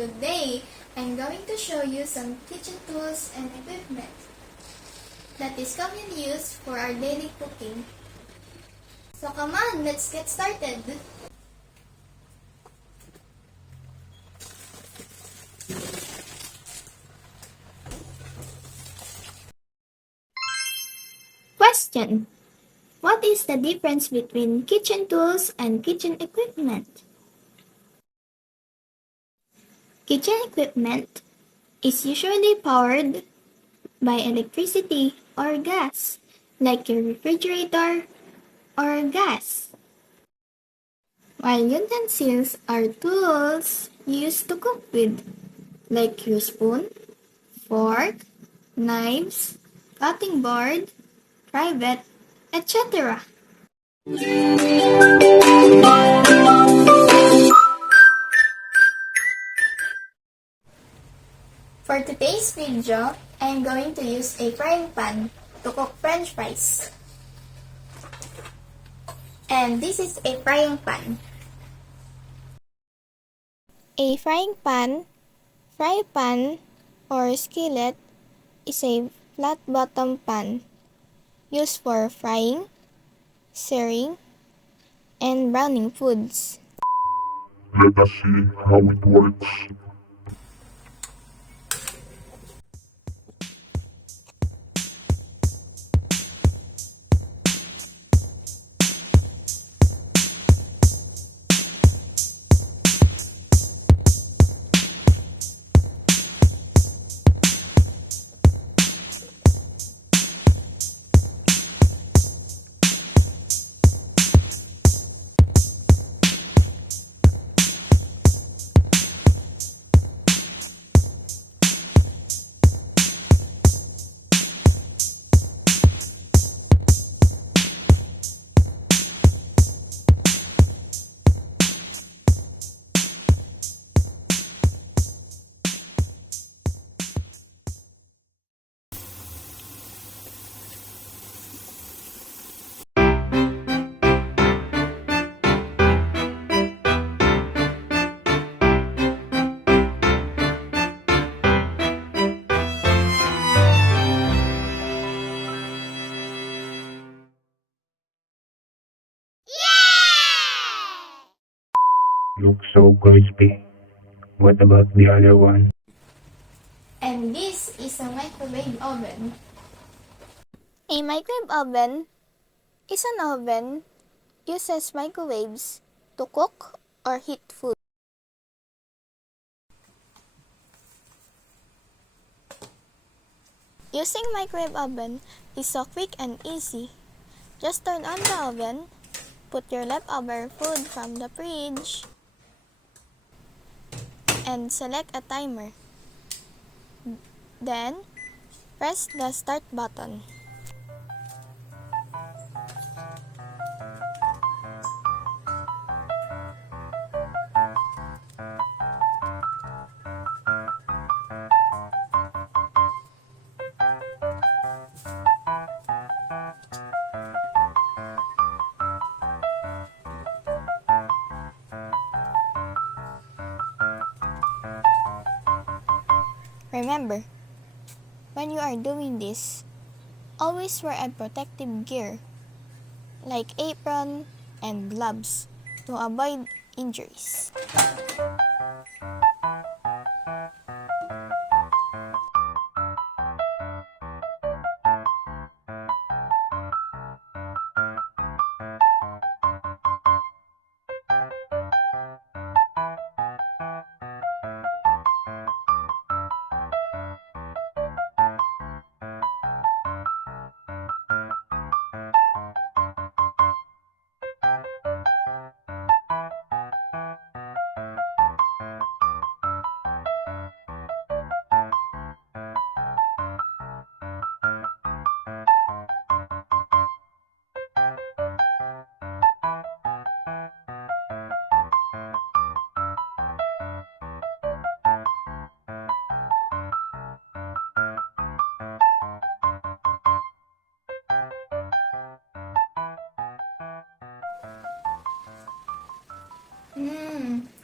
Today, I'm going to show you some kitchen tools and equipment that is commonly used for our daily cooking. So come on, let's get started! Question: what is the difference between kitchen tools and kitchen equipment? Kitchen equipment is usually powered by electricity or gas, like your refrigerator or gas. While utensils are tools used to cook with, like your spoon, fork, knives, cutting board, trivet, etc. For today's video, I am going to use a frying pan to cook french fries. And this is a frying pan. A frying pan, fry pan, or skillet is a flat-bottom pan used for frying, searing, and browning foods. Let us see how it works. Looks so crispy. What about the other one? And this is a microwave oven. A microwave oven is an oven uses microwaves to cook or heat food. Using microwave oven is so quick and easy. Just turn on the oven, put your leftover food from the fridge, and select a timer. Then, press the start button. Remember, when you are doing this, always wear a protective gear like apron and gloves to avoid injuries.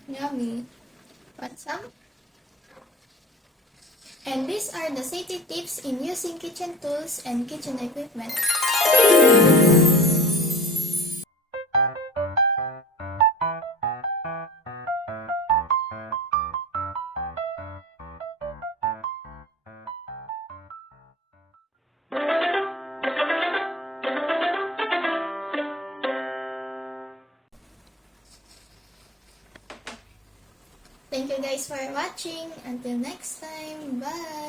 Yummy. Want some? And these are the safety tips in using kitchen tools and kitchen equipment. Thank you guys for watching. Until next time, bye!